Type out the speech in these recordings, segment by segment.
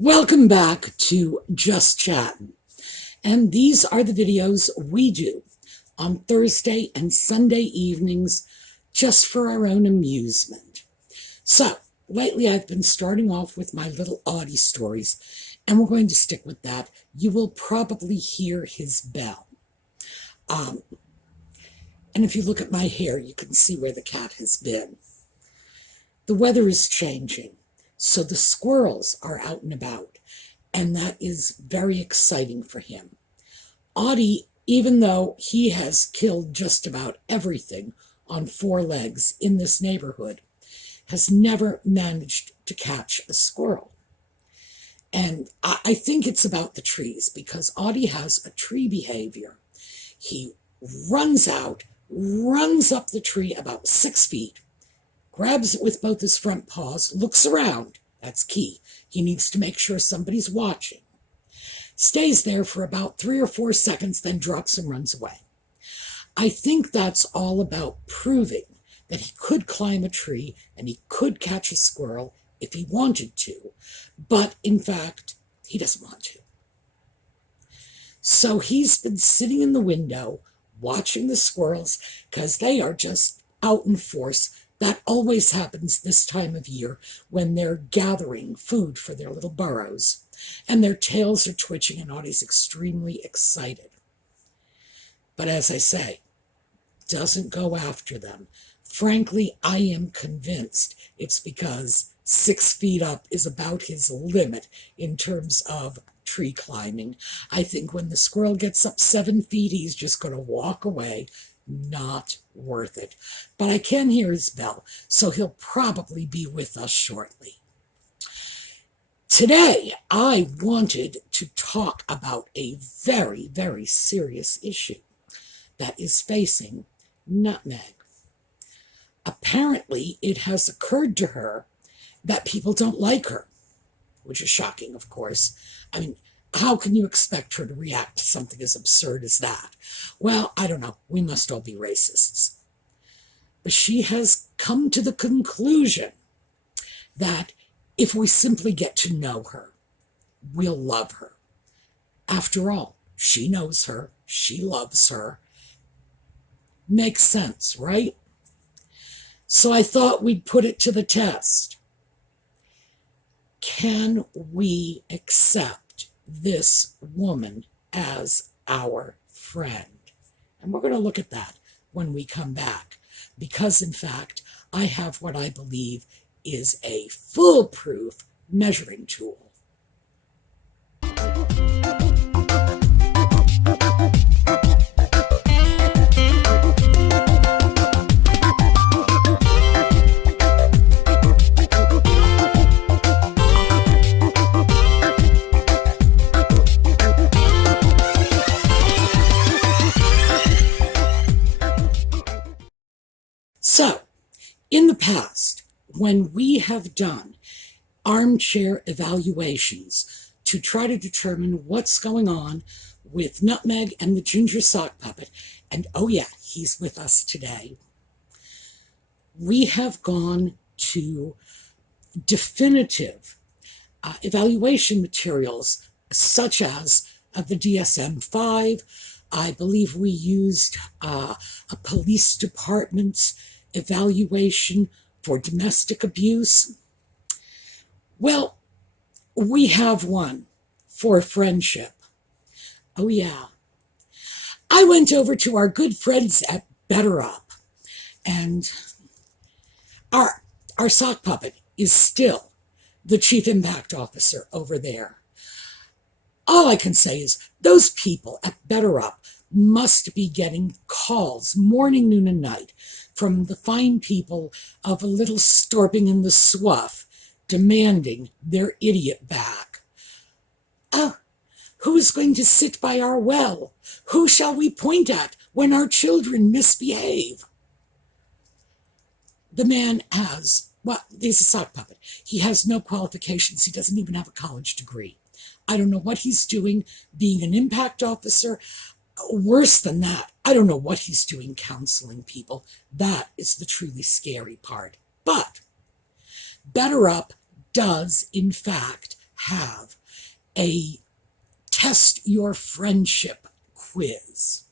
Welcome back to Just Chattin', and these are the videos we do on Thursday and Sunday evenings just for our own amusement. So, lately I've been starting off with my little Audie stories, and we're going to stick with that. You will probably hear his bell. And if you look at my hair, you can see where the cat has been. The weather is changing, so the squirrels are out and about, and that is very exciting for him. Audie, even though he has killed just about everything on four legs in this neighborhood, has never managed to catch a squirrel. And I think it's about the trees, because Audie has a tree behavior. He runs out, runs up the tree about 6 feet, grabs it with both his front paws, looks around. That's key. He needs to make sure somebody's watching. Stays there for about 3 or 4 seconds, then drops and runs away. I think that's all about proving that he could climb a tree and he could catch a squirrel if he wanted to, but in fact, he doesn't want to. So he's been sitting in the window watching the squirrels because they are just out in force. That always happens this time of year when they're gathering food for their little burrows, and their tails are twitching, and Audie's extremely excited. But as I say, doesn't go after them. Frankly, I am convinced it's because 6 feet up is about his limit in terms of tree climbing. I think when the squirrel gets up 7 feet, he's just going to walk away. Not worth it. But I can hear his bell, so he'll probably be with us shortly. Today, I wanted to talk about a very, very serious issue that is facing Nutmeg. Apparently, it has occurred to her that people don't like her, which is shocking, of course. I mean, how can you expect her to react to something as absurd as that? Well, I don't know. We must all be racists. But she has come to the conclusion that if we simply get to know her, we'll love her. After all, she knows her. She loves her. Makes sense, right? So I thought we'd put it to the test. Can we accept this woman as our friend? And we're going to look at that when we come back, because in fact, I have what I believe is a foolproof measuring tool. So, in the past, when we have done armchair evaluations to try to determine what's going on with Nutmeg and the ginger sock puppet, and oh yeah, he's with us today, we have gone to definitive evaluation materials such as the DSM-5. I believe we used a police department's evaluation for domestic abuse. Well, we have one for friendship. Oh yeah. I went over to our good friends at Better Up, and our sock puppet is still the chief impact officer over there. All I can say is those people at Better Up must be getting calls morning, noon, and night from the fine people of a little storping in the swuff demanding their idiot back. Oh, who is going to sit by our well? Who shall we point at when our children misbehave? The man has, well, he's a sock puppet. He has no qualifications. He doesn't even have a college degree. I don't know what he's doing being an impact officer. Worse than that, I don't know what he's doing counseling people. That is the truly scary part. But Better Up does, in fact, have a test your friendship quiz.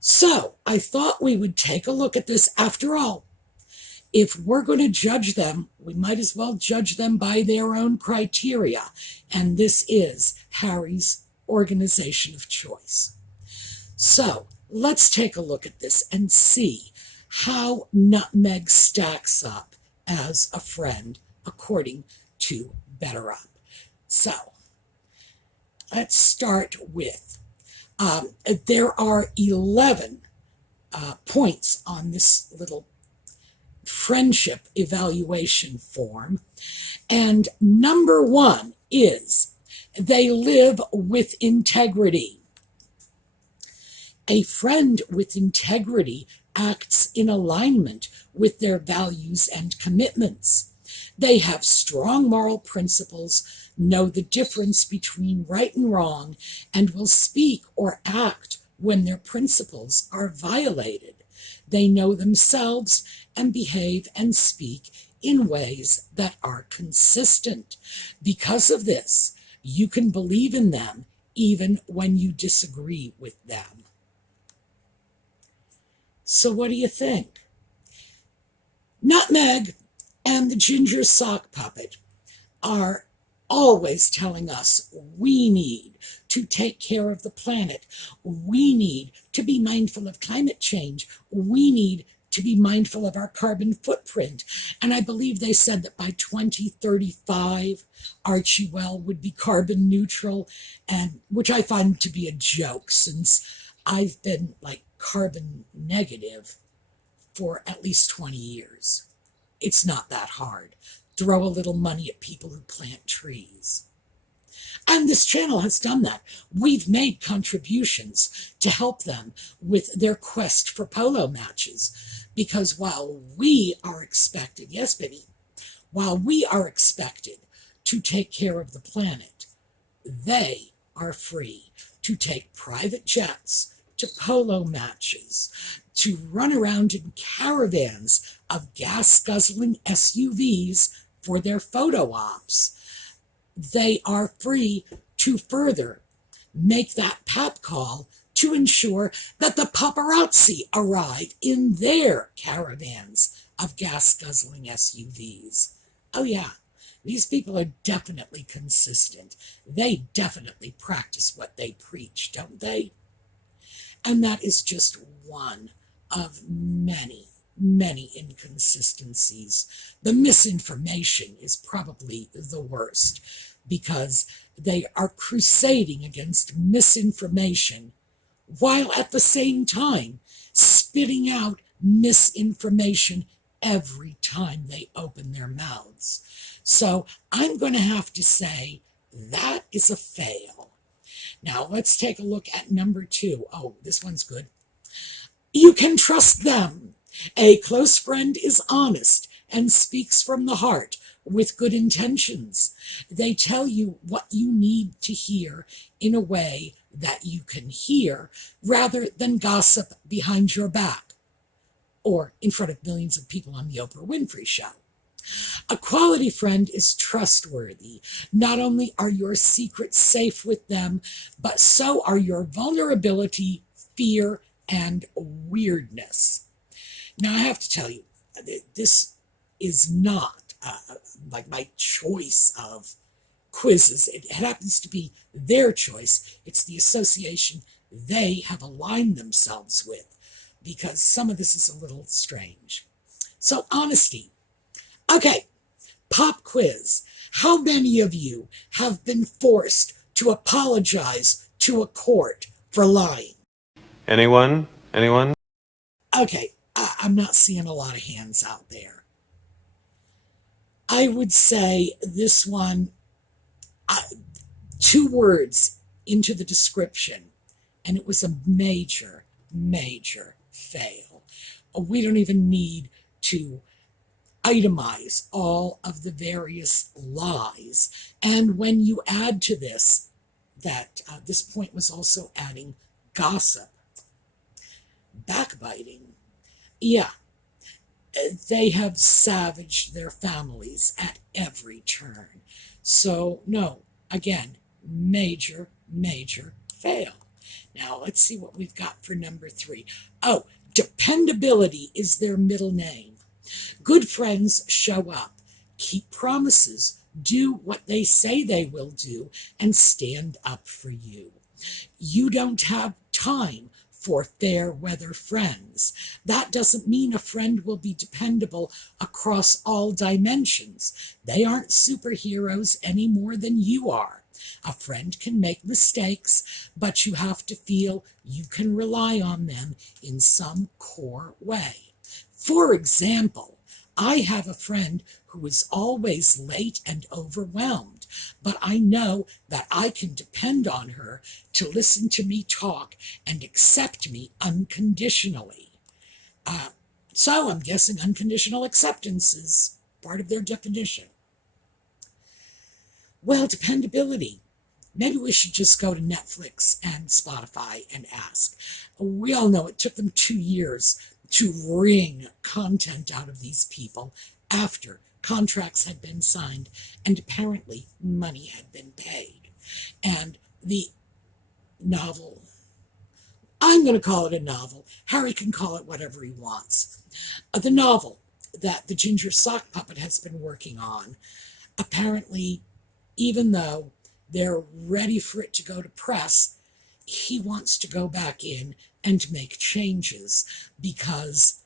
So I thought we would take a look at this. After all, if we're going to judge them, we might as well judge them by their own criteria. And this is Harry's organization of choice. So let's take a look at this and see how Nutmeg stacks up as a friend according to BetterUp. So let's start with, there are 11 points on this little friendship evaluation form. And number 1 is they live with integrity. A friend with integrity acts in alignment with their values and commitments. They have strong moral principles, know the difference between right and wrong, and will speak or act when their principles are violated. They know themselves and behave and speak in ways that are consistent. Because of this, you can believe in them even when you disagree with them. So what do you think? Nutmeg and the ginger sock puppet are always telling us we need to take care of the planet. We need to be mindful of climate change. We need to be mindful of our carbon footprint. And I believe they said that by 2035, Archie Well would be carbon neutral, and which I find to be a joke, since I've been like carbon negative for at least 20 years. It's not that hard. Throw a little money at people who plant trees. And this channel has done that. We've made contributions to help them with their quest for polo matches, because while we are expected, yes, baby, while we are expected to take care of the planet, they are free to take private jets to polo matches, to run around in caravans of gas-guzzling SUVs for their photo ops. They are free to further make that pap call to ensure that the paparazzi arrive in their caravans of gas-guzzling SUVs. Oh yeah, these people are definitely consistent. They definitely practice what they preach, don't they? And that is just one of many, many inconsistencies. The misinformation is probably the worst, because they are crusading against misinformation while at the same time spitting out misinformation every time they open their mouths. So I'm going to have to say that is a fail. Now let's take a look at number 2. Oh, this one's good. You can trust them. A close friend is honest and speaks from the heart with good intentions. They tell you what you need to hear in a way that you can hear, rather than gossip behind your back or in front of millions of people on the Oprah Winfrey Show. A quality friend is trustworthy. Not only are your secrets safe with them, but so are your vulnerability, fear, and weirdness. Now, I have to tell you, this is not like my choice of quizzes. It happens to be their choice. It's the association they have aligned themselves with, because some of this is a little strange. So, honesty. Okay, pop quiz. How many of you have been forced to apologize to a court for lying? Anyone? Anyone? Okay, I'm not seeing a lot of hands out there. I would say this one, 2 words into the description, and it was a major, major fail. We don't even need to itemize all of the various lies. And when you add to this, that this point was also adding gossip, backbiting. Yeah, They have savaged their families at every turn. So, no, again, major, major fail. Now, let's see what we've got for number 3. Oh, dependability is their middle name. Good friends show up, keep promises, do what they say they will do, and stand up for you. You don't have time for fair weather friends. That doesn't mean a friend will be dependable across all dimensions. They aren't superheroes any more than you are. A friend can make mistakes, but you have to feel you can rely on them in some core way. For example, I have a friend who is always late and overwhelmed, but I know that I can depend on her to listen to me talk and accept me unconditionally. So I'm guessing unconditional acceptance is part of their definition. Well, dependability. Maybe we should just go to Netflix and Spotify and ask. We all know it took them 2 years to wring content out of these people after contracts had been signed and apparently money had been paid. And the novel, I'm going to call it a novel. Harry can call it whatever he wants. The novel that the Ginger Sock Puppet has been working on, apparently, even though they're ready for it to go to press, he wants to go back in and make changes because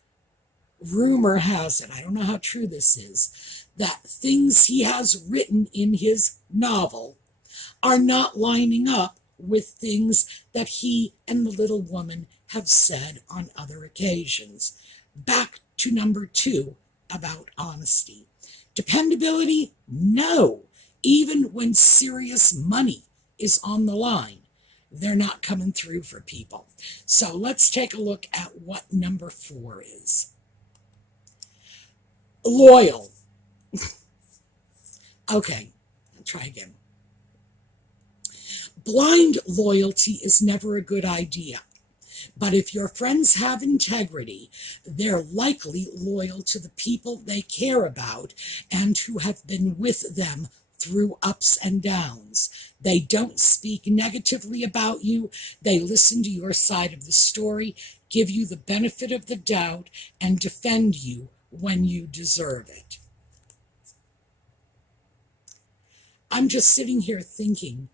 rumor has it, I don't know how true this is, that things he has written in his novel are not lining up with things that he and the little woman have said on other occasions. Back to number 2 about honesty. Dependability? No. Even when serious money is on the line, they're not coming through for people. So let's take a look at what number 4 is. Loyal. Okay, I'll try again. Blind loyalty is never a good idea. But if your friends have integrity, they're likely loyal to the people they care about and who have been with them through ups and downs. They don't speak negatively about you. They listen to your side of the story, give you the benefit of the doubt, and defend you when you deserve it. I'm just sitting here thinking,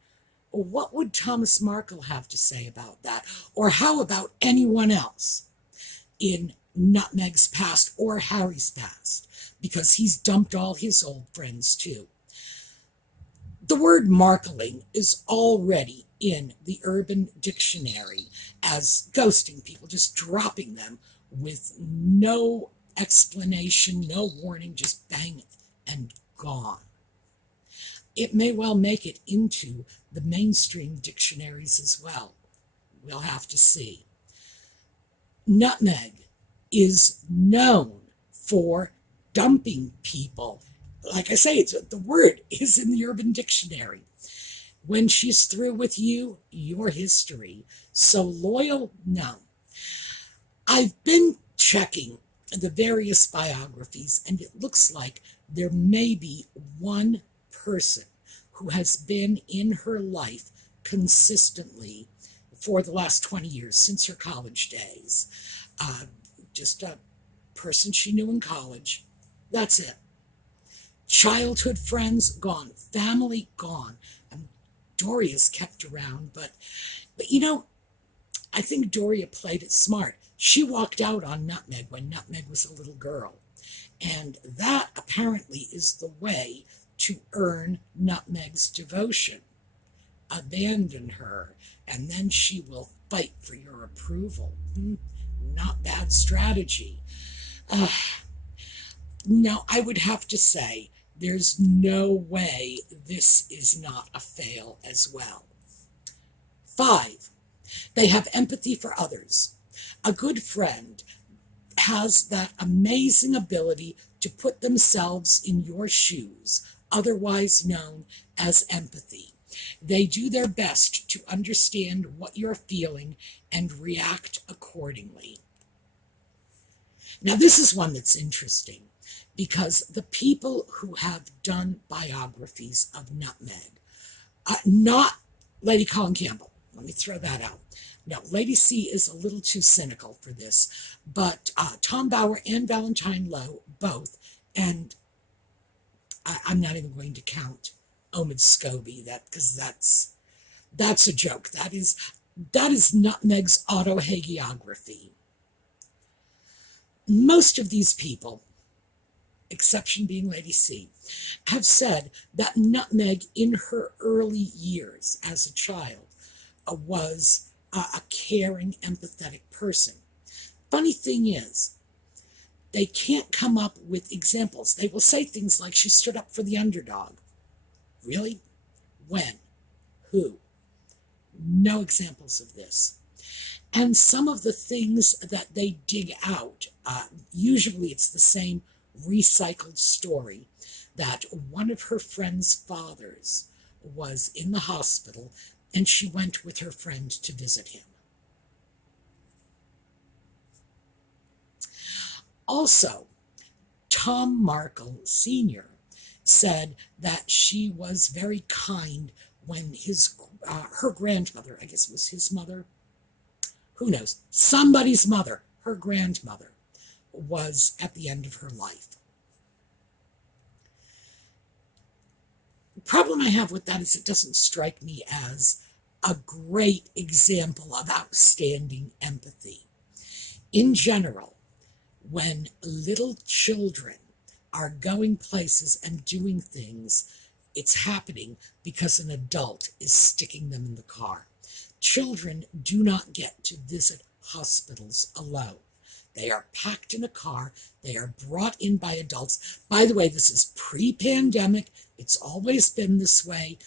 what would Thomas Markle have to say about that? Or how about anyone else in Nutmeg's past or Harry's past? Because he's dumped all his old friends too. The word markling is already in the Urban Dictionary as ghosting people, just dropping them with no explanation, no warning, just bang and gone. It may well make it into the mainstream dictionaries as well. We'll have to see. Nutmeg is known for dumping people. Like I say, the word is in the Urban Dictionary. When she's through with you, your history. So loyal? No. I've been checking the various biographies, and it looks like there may be one person who has been in her life consistently for the last 20 years, since her college days. Just a person she knew in college. That's it. Childhood friends gone, family gone. And Doria's kept around, but you know, I think Doria played it smart. She walked out on Nutmeg when Nutmeg was a little girl. And that apparently is the way to earn Nutmeg's devotion. Abandon her, and then she will fight for your approval. Not bad strategy. Now, I would have to say, there's no way this is not a fail as well. 5, they have empathy for others. A good friend has that amazing ability to put themselves in your shoes, otherwise known as empathy. They do their best to understand what you're feeling and react accordingly. Now, this is one that's interesting because the people who have done biographies of Nutmeg, not Lady Colin Campbell, let me throw that out. No, Lady C is a little too cynical for this, but Tom Bauer and Valentine Lowe both, and I'm not even going to count Omid Scobie, because that's a joke. That is Nutmeg's autohagiography. Most of these people, exception being Lady C, have said that Nutmeg in her early years as a child was a caring, empathetic person. Funny thing is, they can't come up with examples. They will say things like, she stood up for the underdog. Really? When? Who? No examples of this. And some of the things that they dig out, usually it's the same recycled story, that one of her friend's fathers was in the hospital and she went with her friend to visit him. Also, Tom Markle Sr. said that she was very kind when her grandmother, I guess it was his mother, who knows, somebody's mother, her grandmother, was at the end of her life. The problem I have with that is it doesn't strike me as a great example of outstanding empathy. In general, when little children are going places and doing things, it's happening because an adult is sticking them in the car. Children do not get to visit hospitals alone. They are packed in a car. They are brought in by adults. By the way, this is pre-pandemic. It's always been this way.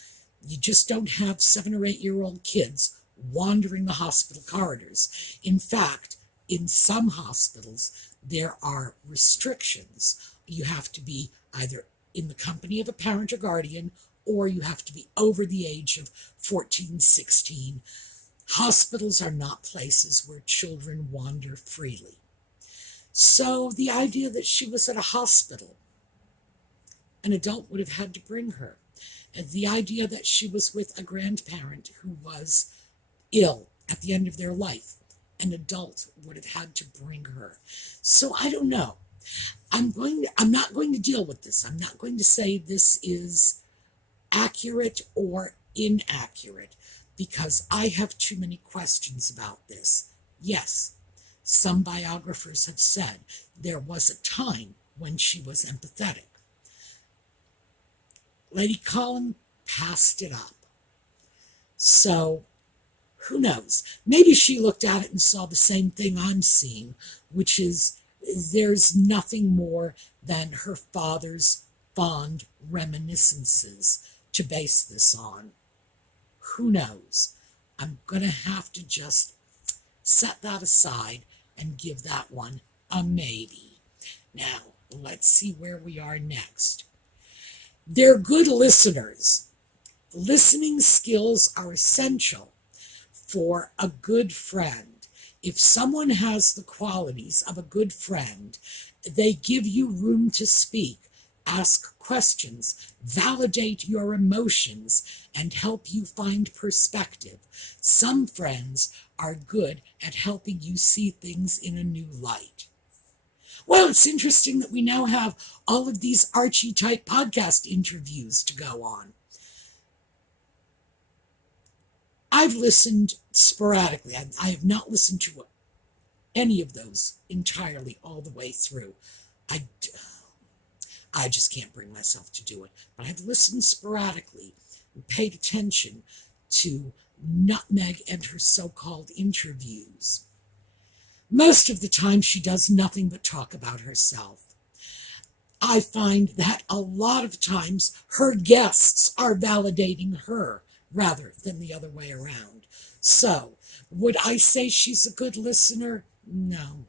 You just don't have 7 or 8-year-old kids wandering the hospital corridors. In fact, in some hospitals, there are restrictions. You have to be either in the company of a parent or guardian, or you have to be over the age of 14, 16. Hospitals are not places where children wander freely. So the idea that she was at a hospital, an adult would have had to bring her. And the idea that she was with a grandparent who was ill at the end of their life, an adult would have had to bring her. So I don't know. I'm not going to deal with this. I'm not going to say this is accurate or inaccurate because I have too many questions about this. Yes, some biographers have said there was a time when she was empathetic. Lady Colin passed it up. So who knows? Maybe she looked at it and saw the same thing I'm seeing, which is there's nothing more than her father's fond reminiscences to base this on. Who knows? I'm going to have to just set that aside and give that one a maybe. Now, let's see where we are next. They're good listeners. Listening skills are essential for a good friend. If someone has the qualities of a good friend, they give you room to speak, ask questions, validate your emotions, and help you find perspective. Some friends are good at helping you see things in a new light. Well, it's interesting that we now have all of these Archie-type podcast interviews to go on. I've listened sporadically. I have not listened to any of those entirely all the way through. I just can't bring myself to do it. But I've listened sporadically and paid attention to Nutmeg and her so-called interviews. Most of the time, she does nothing but talk about herself. I find that a lot of times her guests are validating her rather than the other way around. So, would I say she's a good listener? No.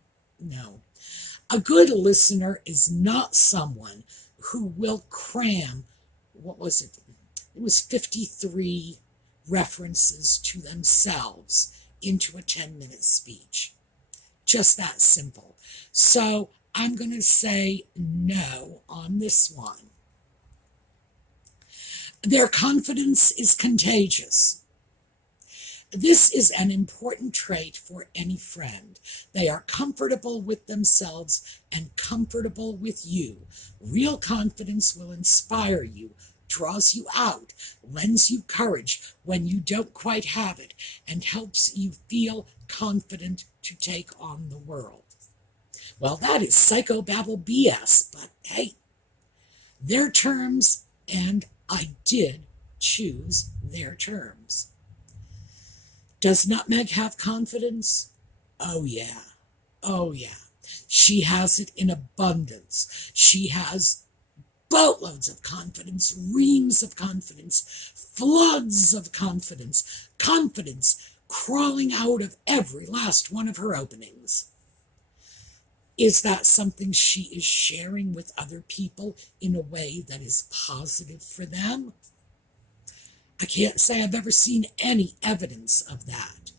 A good listener is not someone who will cram, what was it? It was 53 references to themselves into a 10-minute speech. Just that simple. So I'm going to say no on this one. Their confidence is contagious. This is an important trait for any friend. They are comfortable with themselves and comfortable with you. Real confidence will inspire you, draws you out, lends you courage when you don't quite have it, and helps you feel confident to take on the world. Well, that is psychobabble BS, but hey, their terms, and I did choose their terms. Does Nutmeg have confidence? Oh, yeah. Oh, yeah. She has it in abundance. She has boatloads of confidence, reams of confidence, floods of confidence, confidence crawling out of every last one of her openings. Is that something she is sharing with other people in a way that is positive for them? I can't say I've ever seen any evidence of that.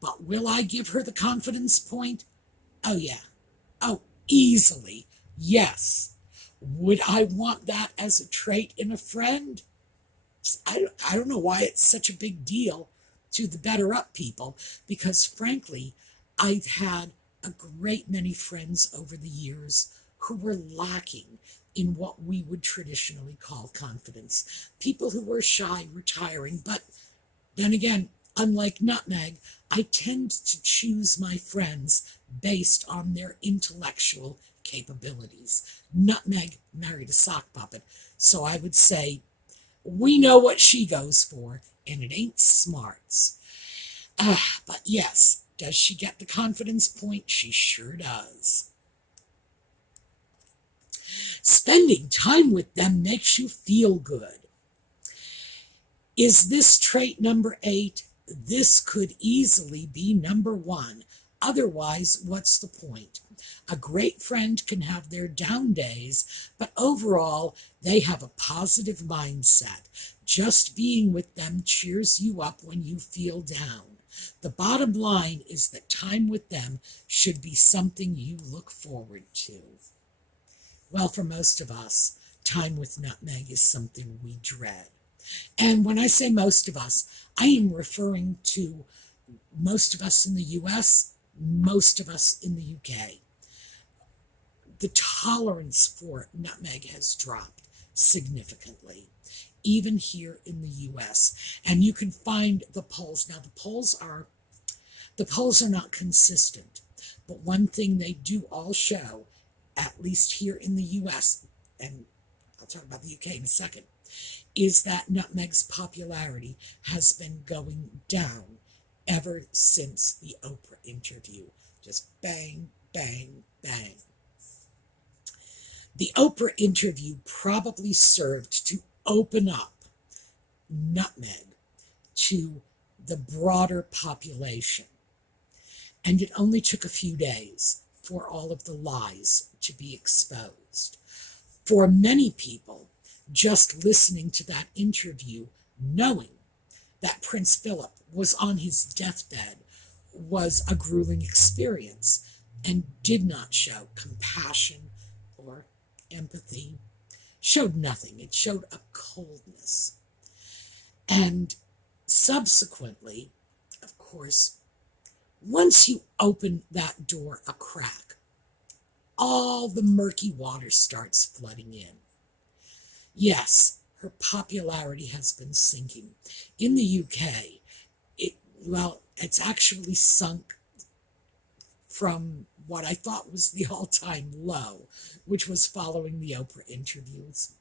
But will I give her the confidence point? Oh, yeah. Oh, easily. Yes. Would I want that as a trait in a friend? I don't know why it's such a big deal to the better up people, because frankly, I've had a great many friends over the years who were lacking in what we would traditionally call confidence. People who were shy, retiring, but then again, unlike Nutmeg, I tend to choose my friends based on their intellectual capabilities. Nutmeg married a sock puppet, so I would say we know what she goes for, and it ain't smarts. But yes, does she get the confidence point? She sure does. Spending time with them makes you feel good. Is this trait number 8? This could easily be number 1. Otherwise, what's the point? A great friend can have their down days, but overall, they have a positive mindset. Just being with them cheers you up when you feel down. The bottom line is that time with them should be something you look forward to. Well, for most of us, time with Nutmeg is something we dread. And when I say most of us, I am referring to most of us in the US, most of us in the UK. The tolerance for nutmeg has dropped significantly, even here in the US. And you can find the polls. Now the polls are not consistent, but one thing they do all show, at least here in the US, and I'll talk about the UK in a second, is that nutmeg's popularity has been going down ever since the Oprah interview. Just bang, bang, bang. The Oprah interview probably served to open up nutmeg to the broader population. And it only took a few days for all of the lies to be exposed. For many people, just listening to that interview, knowing that Prince Philip was on his deathbed, was a grueling experience and did not show compassion or empathy, showed nothing. It showed a coldness. And subsequently, of course, once you open that door a crack, all the murky water starts flooding in. Yes, her popularity has been sinking. In the UK, it's actually sunk from what I thought was the all-time low, which was following the Oprah interviews.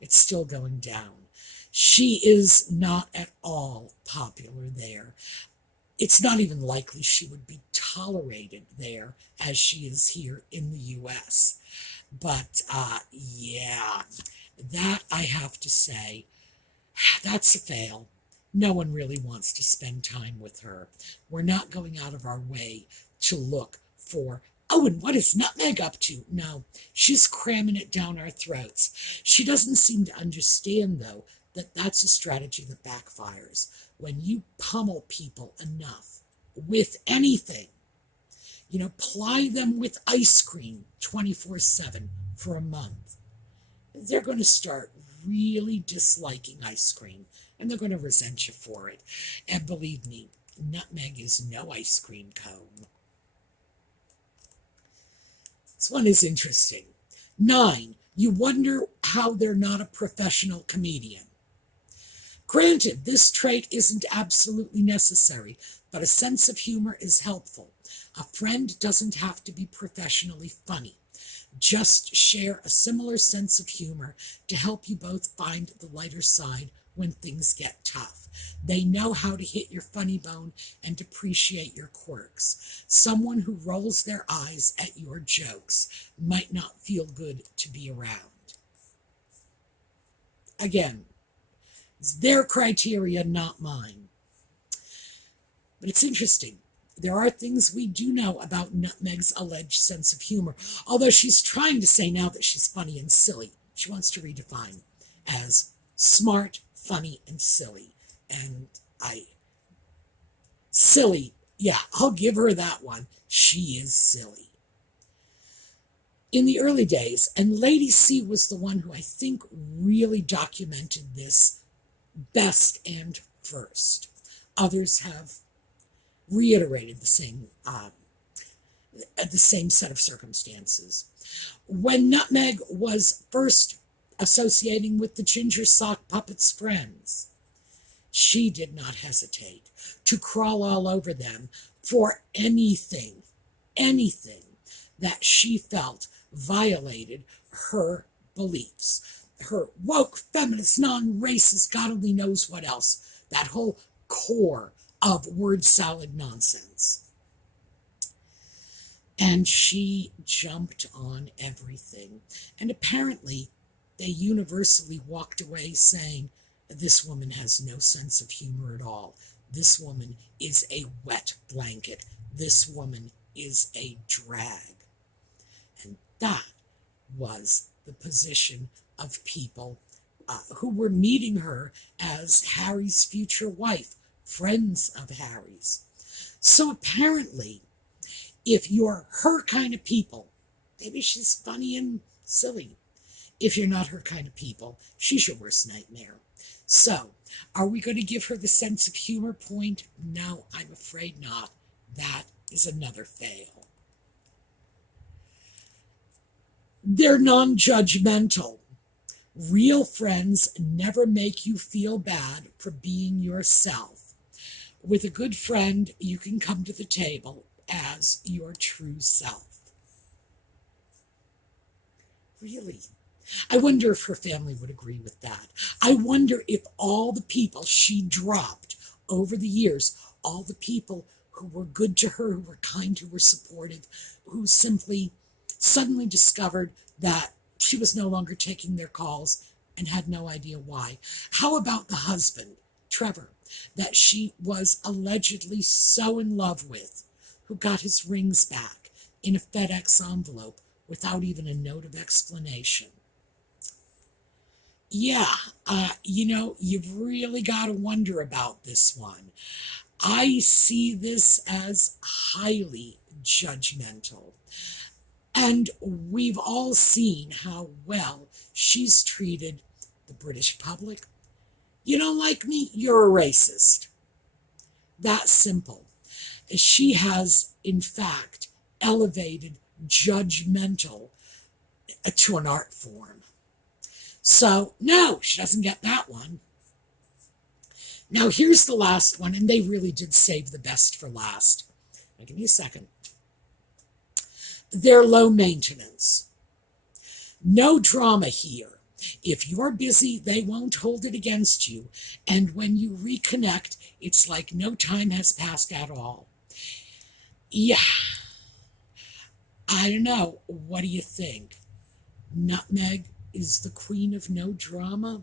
It's still going down. She is not at all popular there. It's not even likely she would be tolerated there as she is here in the US. But yeah, that I have to say, that's a fail. No one really wants to spend time with her. We're not going out of our way to look for, oh, and what is Nutmeg up to? No, she's cramming it down our throats. She doesn't seem to understand, though, that that's a strategy that backfires. When you pummel people enough with anything, Ply them with ice cream 24/7 for a month. They're going to start really disliking ice cream, and they're going to resent you for it. And believe me, nutmeg is no ice cream cone. This one is interesting. 9, you wonder how they're not a professional comedian. Granted, this trait isn't absolutely necessary, but a sense of humor is helpful. A friend doesn't have to be professionally funny. Just share a similar sense of humor to help you both find the lighter side when things get tough. They know how to hit your funny bone and appreciate your quirks. Someone who rolls their eyes at your jokes might not feel good to be around. Again, it's their criteria, not mine. But it's interesting. There are things we do know about Nutmeg's alleged sense of humor, although she's trying to say now that she's funny and silly. She wants to redefine as smart, funny, and silly. And silly, yeah, I'll give her that one. She is silly. In the early days, and Lady C was the one who I think really documented this best and first. Others have reiterated the same set of circumstances. When Nutmeg was first associating with the Ginger Sock Puppet's friends, she did not hesitate to crawl all over them for anything that she felt violated her beliefs. Her woke, feminist, non-racist, God only knows what else. That whole core of word salad nonsense. And she jumped on everything. And apparently, they universally walked away saying, this woman has no sense of humor at all. This woman is a wet blanket. This woman is a drag. And that was the position of people who were meeting her as Harry's future wife, friends of Harry's. So apparently, if you're her kind of people, maybe she's funny and silly. If you're not her kind of people, she's your worst nightmare. So, are we going to give her the sense of humor point? No, I'm afraid not. That is another fail. They're non-judgmental. Real friends never make you feel bad for being yourself. With a good friend, you can come to the table as your true self. Really? I wonder if her family would agree with that. I wonder if all the people she dropped over the years, all the people who were good to her, who were kind, who were supportive, who simply suddenly discovered that she was no longer taking their calls and had no idea why. How about the husband, Trevor, that she was allegedly so in love with, who got his rings back in a FedEx envelope without even a note of explanation? Yeah, you've really got to wonder about this one. I see this as highly judgmental. And we've all seen how well she's treated the British public. You don't like me, you're a racist. That simple. She has, in fact, elevated judgmental to an art form. So, no, she doesn't get that one. Now, here's the last one, and they really did save the best for last. Now, give me a second. They're low maintenance. No drama here. If you're busy, they won't hold it against you. And when you reconnect, it's like no time has passed at all. Yeah. I don't know. What do you think? Nutmeg is the queen of no drama?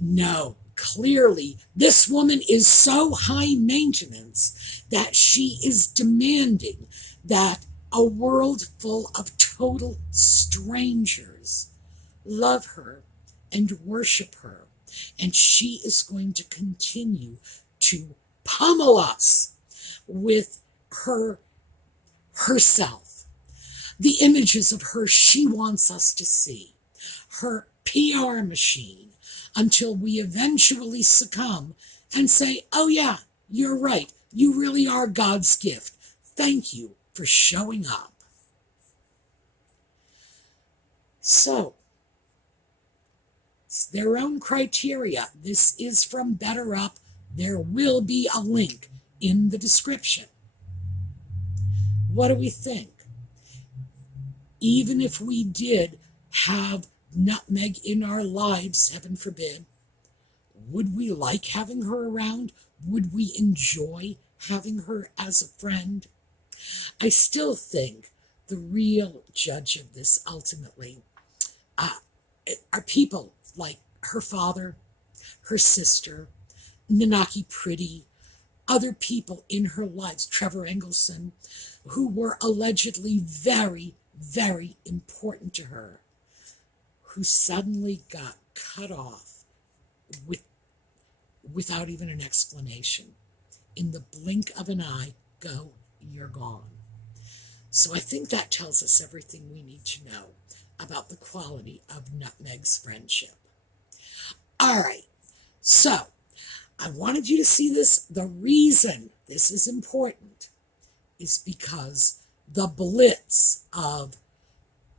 No. Clearly, this woman is so high maintenance that she is demanding that a world full of total strangers love her and worship her. And she is going to continue to pummel us with her herself, the images of her she wants us to see, her PR machine, until we eventually succumb and say, oh yeah, you're right, you really are God's gift. Thank you for showing up. So, it's their own criteria. This is from Better Up. There will be a link in the description. What do we think? Even if we did have Nutmeg in our lives, heaven forbid, would we like having her around? Would we enjoy having her as a friend? I still think the real judge of this ultimately are people like her father, her sister, Nanaki Pretty, other people in her lives, Trevor Engelson, who were allegedly very, very important to her, who suddenly got cut off without even an explanation. In the blink of an eye, go, you're gone. So I think that tells us everything we need to know about the quality of Nutmeg's friendship. All right, so I wanted you to see this. The reason this is important is because the blitz of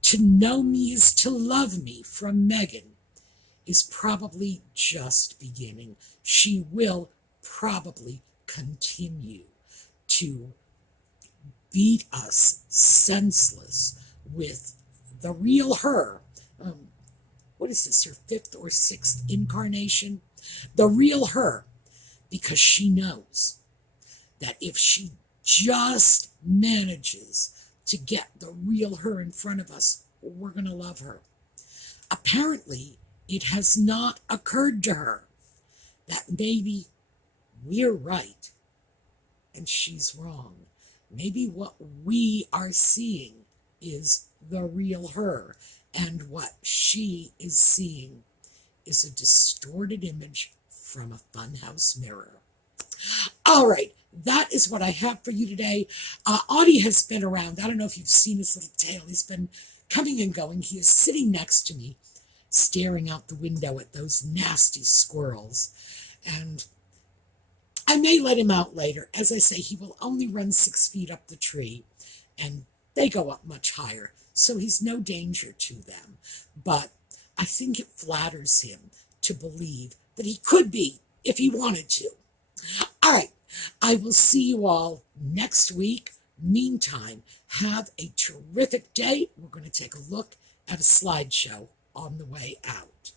"to know me is to love me" from Meghan is probably just beginning. She will probably continue to beat us senseless with the real her. What is this, her 5th or 6th incarnation? The real her, because she knows that if she just manages to get the real her in front of us, we're going to love her. Apparently, it has not occurred to her that maybe we're right and she's wrong. Maybe what we are seeing is the real her, and what she is seeing is a distorted image from a funhouse mirror. All right, that is what I have for you today. Audie has been around. I don't know if you've seen his little tail. He's been coming and going. He is sitting next to me, staring out the window at those nasty squirrels. And I may let him out later. As I say, he will only run 6 feet up the tree, and they go up much higher, so he's no danger to them. But I think it flatters him to believe that he could be if he wanted to. All right, I will see you all next week. Meantime, have a terrific day. We're going to take a look at a slideshow on the way out.